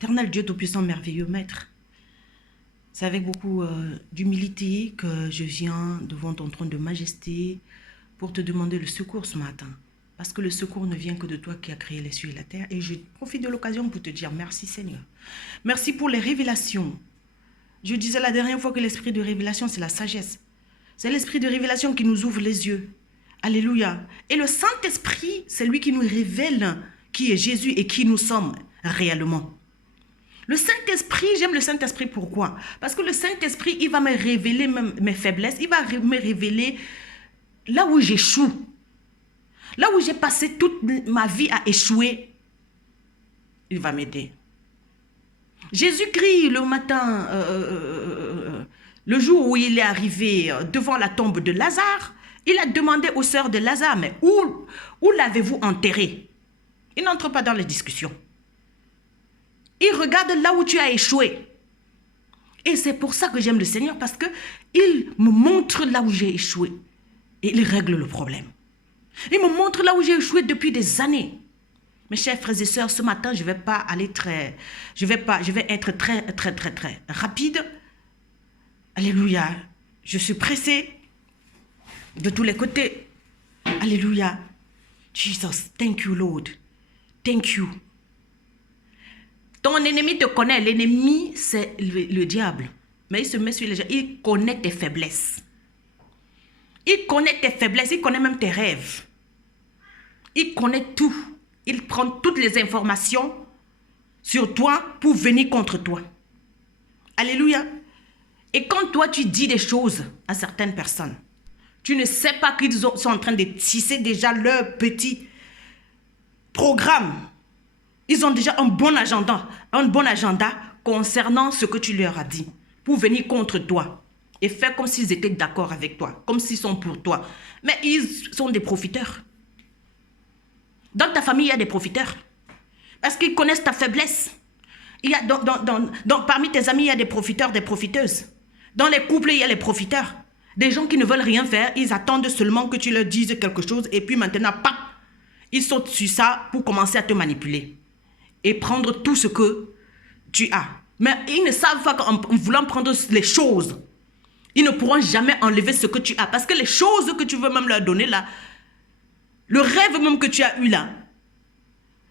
Éternel Dieu Tout-Puissant, merveilleux Maître, c'est avec beaucoup d'humilité que je viens devant ton trône de majesté pour te demander le secours ce matin. Parce que le secours ne vient que de toi qui as créé les cieux et la terre. Et je profite de l'occasion pour te dire merci Seigneur. Merci pour les révélations. Je disais la dernière fois que l'esprit de révélation, c'est la sagesse. C'est l'esprit de révélation qui nous ouvre les yeux. Alléluia. Et le Saint-Esprit, c'est lui qui nous révèle qui est Jésus et qui nous sommes réellement. Le Saint-Esprit, j'aime le Saint-Esprit, pourquoi? Parce que le Saint-Esprit, il va me révéler mes faiblesses, il va me révéler là où j'échoue. Là où j'ai passé toute ma vie à échouer, il va m'aider. Jésus-Christ, le matin, le jour où il est arrivé devant la tombe de Lazare, il a demandé aux sœurs de Lazare, mais où l'avez-vous enterré? Il n'entre pas dans les discussions. Il regarde là où tu as échoué. Et c'est pour ça que j'aime le Seigneur, parce qu'il me montre là où j'ai échoué. Et il règle le problème. Il me montre là où j'ai échoué depuis des années. Mes chers frères et sœurs, ce matin, je vais être très rapide. Alléluia. Je suis pressée de tous les côtés. Alléluia. Jesus, thank you, Lord. Thank you. Ton ennemi te connaît. L'ennemi, c'est le diable. Mais il se met sur les gens. Il connaît tes faiblesses. Il connaît tes faiblesses. Il connaît même tes rêves. Il connaît tout. Il prend toutes les informations sur toi pour venir contre toi. Alléluia. Et quand toi, tu dis des choses à certaines personnes, tu ne sais pas qu'ils sont en train de tisser déjà leur petit programme. Ils ont déjà un bon agenda concernant ce que tu leur as dit pour venir contre toi et faire comme s'ils étaient d'accord avec toi, comme s'ils sont pour toi. Mais ils sont des profiteurs. Dans ta famille, il y a des profiteurs. Parce qu'ils connaissent ta faiblesse. Il y a parmi tes amis, il y a des profiteurs, des profiteuses. Dans les couples, il y a les profiteurs. Des gens qui ne veulent rien faire, ils attendent seulement que tu leur dises quelque chose et puis maintenant, pap, ils sautent sur ça pour commencer à te manipuler et prendre tout ce que tu as. Mais ils ne savent pas qu'en voulant prendre les choses, ils ne pourront jamais enlever ce que tu as. Parce que les choses que tu veux même leur donner là, le rêve même que tu as eu là,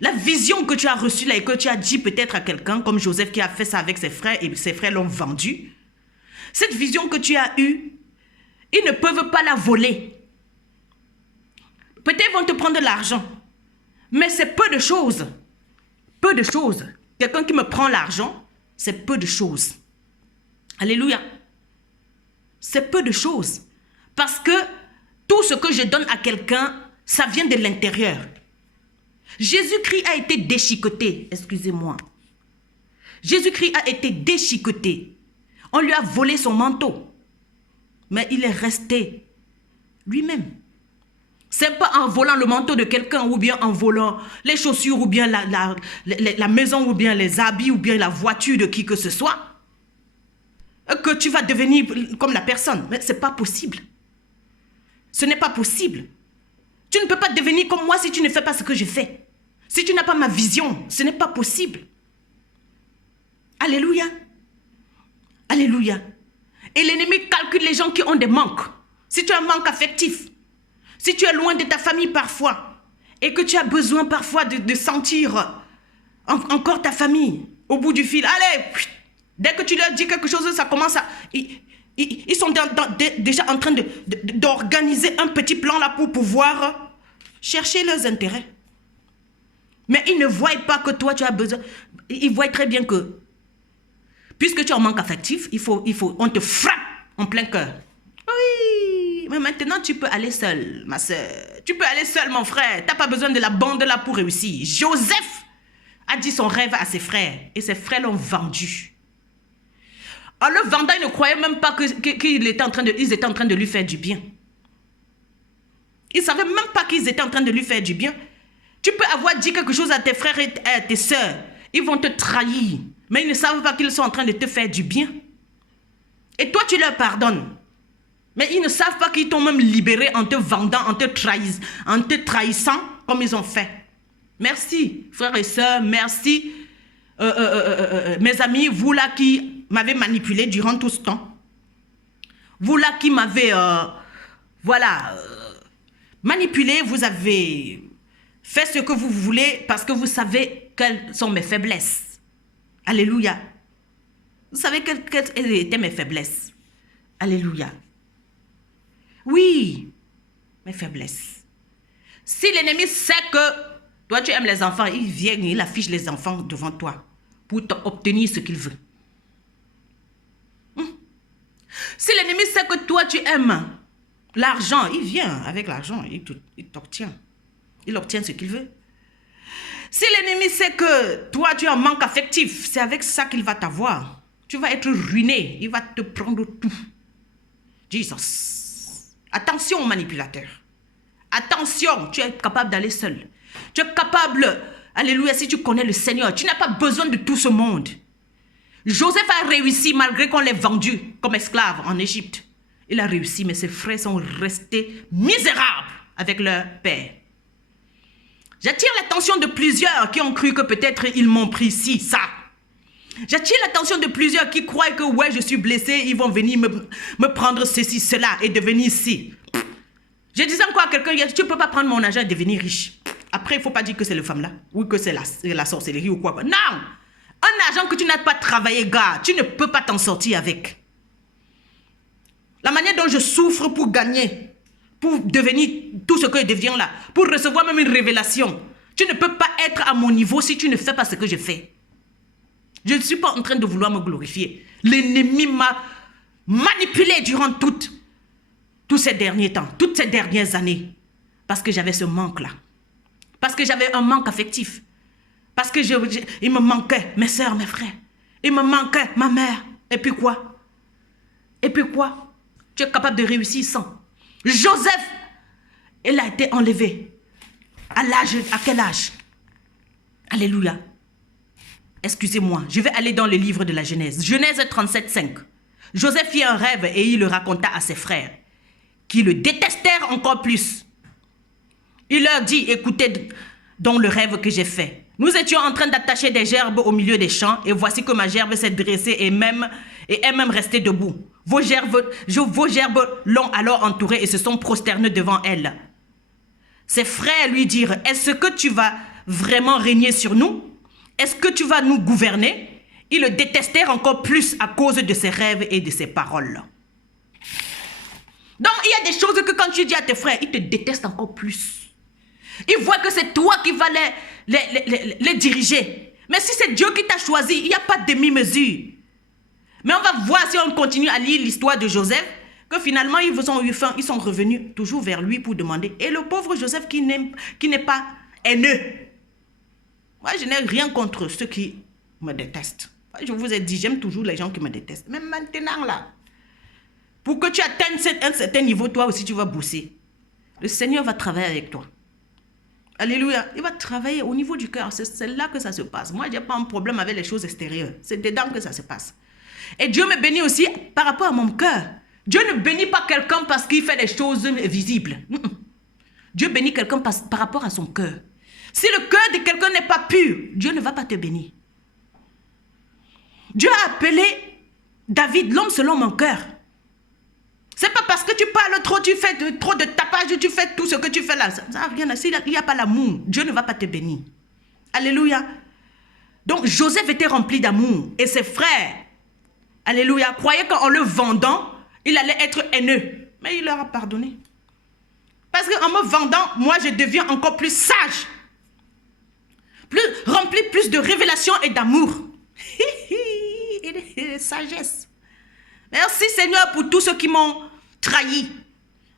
la vision que tu as reçue là et que tu as dit peut-être à quelqu'un, comme Joseph qui a fait ça avec ses frères et ses frères l'ont vendu, cette vision que tu as eue, ils ne peuvent pas la voler. Peut-être vont te prendre de l'argent, mais c'est peu de choses. Peu de choses. Quelqu'un qui me prend l'argent, c'est peu de choses. Alléluia. C'est peu de choses. Parce que tout ce que je donne à quelqu'un, ça vient de l'intérieur. Jésus-Christ a été déchiqueté. Excusez-moi. Jésus-Christ a été déchiqueté. On lui a volé son manteau. Mais il est resté lui-même. C'est pas en volant le manteau de quelqu'un ou bien en volant les chaussures ou bien la maison ou bien les habits ou bien la voiture de qui que ce soit que tu vas devenir comme la personne. Mais c'est pas possible. Ce n'est pas possible. Tu ne peux pas devenir comme moi si tu ne fais pas ce que je fais. Si tu n'as pas ma vision, ce n'est pas possible. Alléluia. Alléluia. Et l'ennemi calcule les gens qui ont des manques. Si tu as un manque affectif, si tu es loin de ta famille parfois, et que tu as besoin parfois de sentir encore ta famille au bout du fil, allez, dès que tu leur dis quelque chose, ça commence à... Ils sont déjà en train d'organiser un petit plan là pour pouvoir chercher leurs intérêts. Mais ils ne voient pas que toi, tu as besoin. Ils voient très bien que, puisque tu as un manque affectif, on te frappe en plein cœur. Oui, mais maintenant tu peux aller seul, ma soeur. Tu peux aller seul, mon frère. Tu n'as pas besoin de la bande là pour réussir. Joseph a dit son rêve à ses frères et ses frères l'ont vendu. En le vendant, ils ne croyaient même pas qu'ils étaient en train de lui faire du bien. Ils ne savaient même pas qu'ils étaient en train de lui faire du bien. Tu peux avoir dit quelque chose à tes frères et à tes sœurs. Ils vont te trahir. Mais ils ne savent pas qu'ils sont en train de te faire du bien. Et toi, tu leur pardonnes. Mais ils ne savent pas qu'ils t'ont même libéré en te vendant, en te trahissant comme ils ont fait. Merci, frères et sœurs, merci mes amis, vous là qui m'avez manipulé durant tout ce temps, vous là qui m'avez, manipulé, vous avez fait ce que vous voulez parce que vous savez quelles sont mes faiblesses. Alléluia. Vous savez quelles étaient mes faiblesses. Alléluia. Oui, mes faiblesses. Si l'ennemi sait que toi tu aimes les enfants, il vient, il affiche les enfants devant toi pour obtenir ce qu'il veut. Si l'ennemi sait que toi tu aimes l'argent, il vient avec l'argent, il t'obtient. Il obtient ce qu'il veut. Si l'ennemi sait que toi tu as un manque affectif, c'est avec ça qu'il va t'avoir. Tu vas être ruiné, il va te prendre tout. Jesus. Attention aux manipulateurs. Attention, tu es capable d'aller seul. Tu es capable, alléluia, si tu connais le Seigneur, tu n'as pas besoin de tout ce monde. Joseph a réussi malgré qu'on l'ait vendu comme esclave en Égypte. Il a réussi, mais ses frères sont restés misérables avec leur père. J'attire l'attention de plusieurs qui ont cru que peut-être ils m'ont pris ci, ça. J'attire l'attention de plusieurs qui croient que ouais, je suis blessé, ils vont venir me prendre ceci, cela et devenir ci. Je disais encore à quelqu'un, tu ne peux pas prendre mon argent et devenir riche. Après, il ne faut pas dire que c'est le femme-là ou que c'est la sorcellerie ou quoi. Non! Un argent que tu n'as pas travaillé, gars, tu ne peux pas t'en sortir avec. La manière dont je souffre pour gagner, pour devenir tout ce que je deviens là, pour recevoir même une révélation. Tu ne peux pas être à mon niveau si tu ne fais pas ce que je fais. Je ne suis pas en train de vouloir me glorifier. L'ennemi m'a manipulé durant tous ces derniers temps, toutes ces dernières années, parce que j'avais ce manque-là. Parce que j'avais un manque affectif. Parce que il me manquait mes soeurs, mes frères. Il me manquait ma mère. Et puis quoi? Et puis quoi? Tu es capable de réussir sans. Joseph, il a été enlevé. À quel âge? Alléluia. Excusez-moi, je vais aller dans le livre de la Genèse. Genèse 37:5. Joseph fit un rêve et il le raconta à ses frères, qui le détestèrent encore plus. Il leur dit, écoutez donc le rêve que j'ai fait. Nous étions en train d'attacher des gerbes au milieu des champs et voici que ma gerbe s'est dressée et est même restée debout. Vos gerbes l'ont alors entourée et se sont prosternés devant elle. Ses frères lui dirent, est-ce que tu vas vraiment régner sur nous? Est-ce que tu vas nous gouverner? Ils le détestèrent encore plus à cause de ses rêves et de ses paroles. Donc il y a des choses que quand tu dis à tes frères, ils te détestent encore plus. Ils voient que c'est toi qui vas les diriger. Mais si c'est Dieu qui t'a choisi, il n'y a pas de demi-mesure. Mais on va voir si on continue à lire l'histoire de Joseph, que finalement ils sont revenus toujours vers lui pour demander. Et le pauvre Joseph qui n'est pas haineux. Moi, je n'ai rien contre ceux qui me détestent. Je vous ai dit, j'aime toujours les gens qui me détestent. Mais maintenant là, pour que tu atteignes un certain niveau, toi aussi tu vas bosser. Le Seigneur va travailler avec toi. Alléluia. Il va travailler au niveau du cœur. C'est là que ça se passe. Moi, je n'ai pas un problème avec les choses extérieures. C'est dedans que ça se passe. Et Dieu me bénit aussi par rapport à mon cœur. Dieu ne bénit pas quelqu'un parce qu'il fait des choses visibles. Dieu bénit quelqu'un par rapport à son cœur. Si le cœur de quelqu'un n'est pas pur, Dieu ne va pas te bénir. Dieu a appelé David l'homme selon mon cœur. C'est pas parce que tu parles trop, tu fais trop de tapage, tu fais tout ce que tu fais là. Ça n'a rien à dire. Il n'y a pas l'amour. Dieu ne va pas te bénir. Alléluia. Donc Joseph était rempli d'amour. Et ses frères, alléluia, croyaient qu'en le vendant, il allait être haineux. Mais il leur a pardonné. Parce qu'en me vendant, moi je deviens encore plus sage. Rempli plus de révélation et d'amour. Et de sagesse. Merci Seigneur pour tous ceux qui m'ont trahi.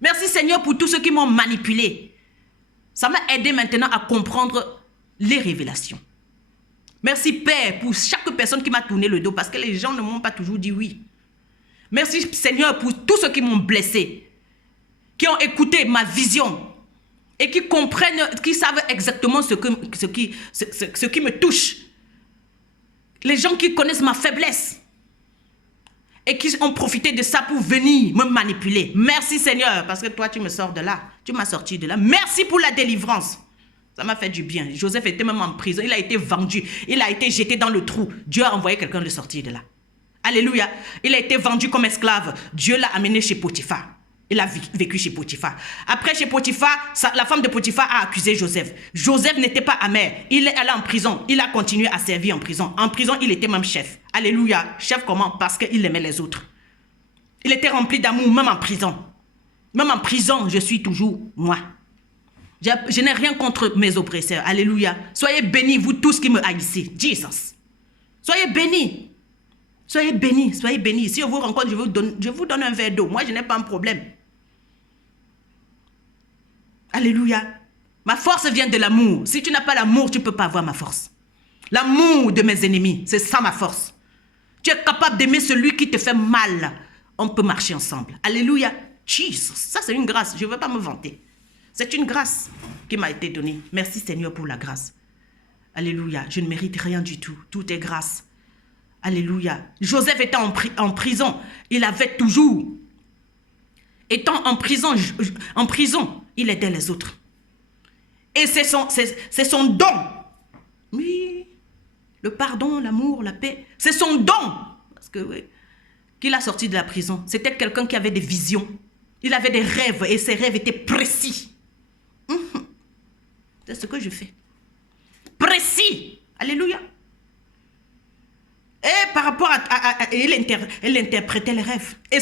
Merci Seigneur pour tous ceux qui m'ont manipulé. Ça m'a aidé maintenant à comprendre les révélations. Merci Père pour chaque personne qui m'a tourné le dos parce que les gens ne m'ont pas toujours dit oui. Merci Seigneur pour tous ceux qui m'ont blessé, qui ont écouté ma vision et qui comprennent, qui savent exactement ce qui me touche. Les gens qui connaissent ma faiblesse et qui ont profité de ça pour venir me manipuler. Merci Seigneur, parce que toi tu me sors de là. Tu m'as sorti de là. Merci pour la délivrance. Ça m'a fait du bien. Joseph était même en prison. Il a été vendu. Il a été jeté dans le trou. Dieu a envoyé quelqu'un le sortir de là. Alléluia. Il a été vendu comme esclave. Dieu l'a amené chez Potiphar. Il a vécu chez Potiphar. Après, chez Potiphar, la femme de Potiphar a accusé Joseph. Joseph n'était pas amer. Il est allé en prison. Il a continué à servir en prison. En prison, il était même chef. Alléluia. Chef comment? Parce qu'il aimait les autres. Il était rempli d'amour, même en prison. Même en prison, je suis toujours moi. Je n'ai rien contre mes oppresseurs. Alléluia. Soyez bénis, vous tous qui me haïssez. Jesus. Soyez bénis. Soyez bénis, soyez bénis. Si on vous rencontre, je vous donne un verre d'eau. Moi, je n'ai pas un problème. Alléluia. Ma force vient de l'amour. Si tu n'as pas l'amour, tu ne peux pas avoir ma force. L'amour de mes ennemis, c'est ça ma force. Tu es capable d'aimer celui qui te fait mal. On peut marcher ensemble. Alléluia. Jesus. Ça, c'est une grâce. Je ne veux pas me vanter. C'est une grâce qui m'a été donnée. Merci Seigneur pour la grâce. Alléluia. Je ne mérite rien du tout. Tout est grâce. Alléluia. Joseph était en prison. Il avait toujours... Étant en prison, il aidait les autres. Et c'est son don. Oui. Le pardon, l'amour, la paix. C'est son don. Parce que, oui, qu'il a sorti de la prison. C'était quelqu'un qui avait des visions. Il avait des rêves et ses rêves étaient précis. C'est ce que je fais. Précis. Alléluia. Et par rapport il interprétait les rêves. Et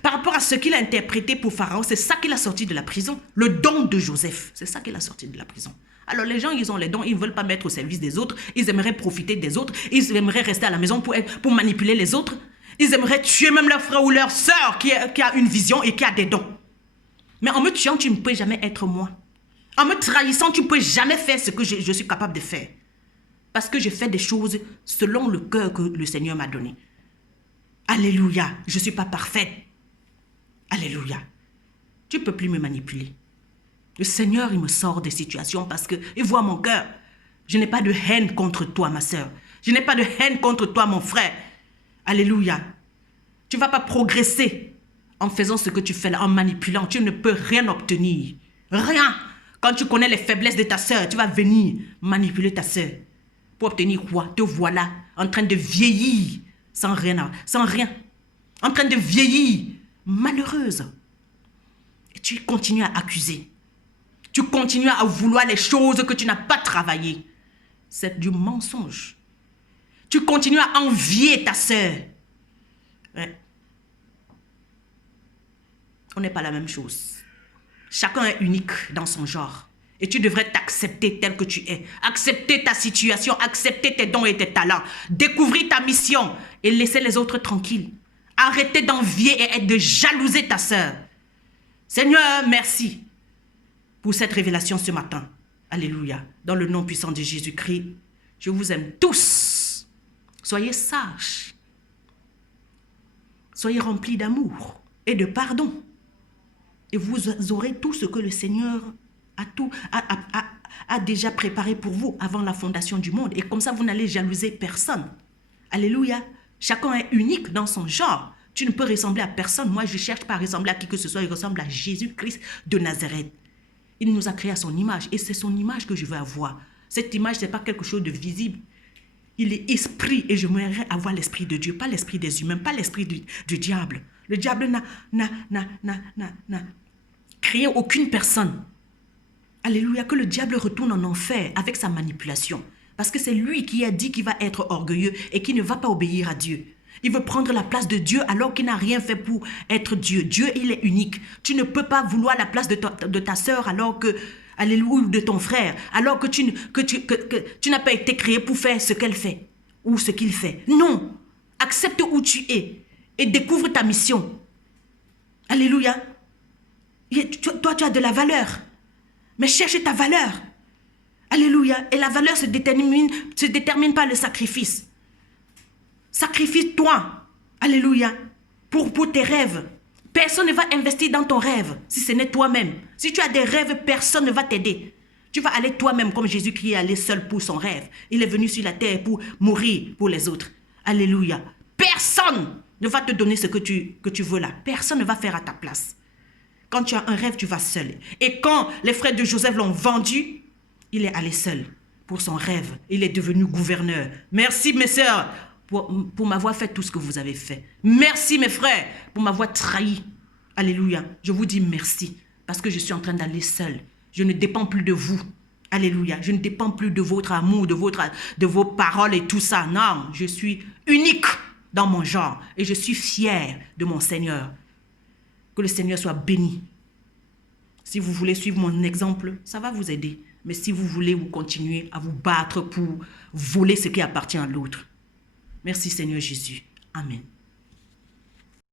par rapport à ce qu'il a interprété pour Pharaon, c'est ça qu'il a sorti de la prison. Le don de Joseph, c'est ça qu'il a sorti de la prison. Alors les gens, ils ont les dons, ils ne veulent pas mettre au service des autres. Ils aimeraient profiter des autres. Ils aimeraient rester à la maison pour manipuler les autres. Ils aimeraient tuer même leur frère ou leur soeur qui a une vision et qui a des dons. Mais en me tuant, tu ne peux jamais être moi. En me trahissant, tu ne peux jamais faire ce que je suis capable de faire. Parce que je fais des choses selon le cœur que le Seigneur m'a donné. Alléluia. Je ne suis pas parfaite. Alléluia. Tu ne peux plus me manipuler. Le Seigneur, il me sort des situations parce qu'il voit mon cœur. Je n'ai pas de haine contre toi, ma soeur. Je n'ai pas de haine contre toi, mon frère. Alléluia. Tu ne vas pas progresser en faisant ce que tu fais là, en manipulant. Tu ne peux rien obtenir. Rien. Quand tu connais les faiblesses de ta soeur, tu vas venir manipuler ta soeur. Pour obtenir quoi? Te voilà en train de vieillir sans rien. En train de vieillir, malheureuse. Et tu continues à accuser. Tu continues à vouloir les choses que tu n'as pas travaillées. C'est du mensonge. Tu continues à envier ta sœur. Ouais. On n'est pas la même chose. Chacun est unique dans son genre. Et tu devrais t'accepter tel que tu es. Accepter ta situation, accepter tes dons et tes talents. Découvrir ta mission et laisser les autres tranquilles. Arrêter d'envier et de jalouser ta sœur. Seigneur, merci pour cette révélation ce matin. Alléluia. Dans le nom puissant de Jésus-Christ, je vous aime tous. Soyez sages. Soyez remplis d'amour et de pardon. Et vous aurez tout ce que le Seigneur a déjà préparé pour vous avant la fondation du monde. Et comme ça, vous n'allez jalouser personne. Alléluia. Chacun est unique dans son genre. Tu ne peux ressembler à personne. Moi, je ne cherche pas à ressembler à qui que ce soit. Il ressemble à Jésus-Christ de Nazareth. Il nous a créé à son image. Et c'est son image que je veux avoir. Cette image, ce n'est pas quelque chose de visible. Il est esprit. Et je m'aimerais avoir l'esprit de Dieu. Pas l'esprit des humains. Pas l'esprit du diable. Le diable n'a créé aucune personne. Alléluia, que le diable retourne en enfer avec sa manipulation. Parce que c'est lui qui a dit qu'il va être orgueilleux et qui ne va pas obéir à Dieu. Il veut prendre la place de Dieu alors qu'il n'a rien fait pour être Dieu. Dieu, il est unique. Tu ne peux pas vouloir la place de ta sœur alors que, alléluia, ou de ton frère, alors que tu n'as pas été créé pour faire ce qu'elle fait ou ce qu'il fait. Non, accepte où tu es et découvre ta mission. Alléluia. Toi, tu as de la valeur. Mais cherche ta valeur. Alléluia. Et la valeur se détermine par le sacrifice. Sacrifie-toi. Alléluia. Pour tes rêves. Personne ne va investir dans ton rêve si ce n'est toi-même. Si tu as des rêves, personne ne va t'aider. Tu vas aller toi-même comme Jésus-Christ est allé seul pour son rêve. Il est venu sur la terre pour mourir pour les autres. Alléluia. Personne ne va te donner ce que tu veux là. Personne ne va faire à ta place. Quand tu as un rêve, tu vas seul. Et quand les frères de Joseph l'ont vendu, Il est allé seul pour son rêve. Il est devenu gouverneur. Merci mes sœurs pour m'avoir fait tout ce que vous avez fait. Merci mes frères pour m'avoir trahi. Alléluia. Je vous dis merci parce que je suis en train d'aller seul. Je ne dépends plus de vous. Alléluia. Je ne dépends plus de votre amour, de vos paroles et tout ça. Non, je suis unique dans mon genre et je suis fière de mon Seigneur. Que le Seigneur soit béni. Si vous voulez suivre mon exemple, ça va vous aider. Mais si vous voulez vous continuer à vous battre pour voler ce qui appartient à l'autre. Merci Seigneur Jésus. Amen.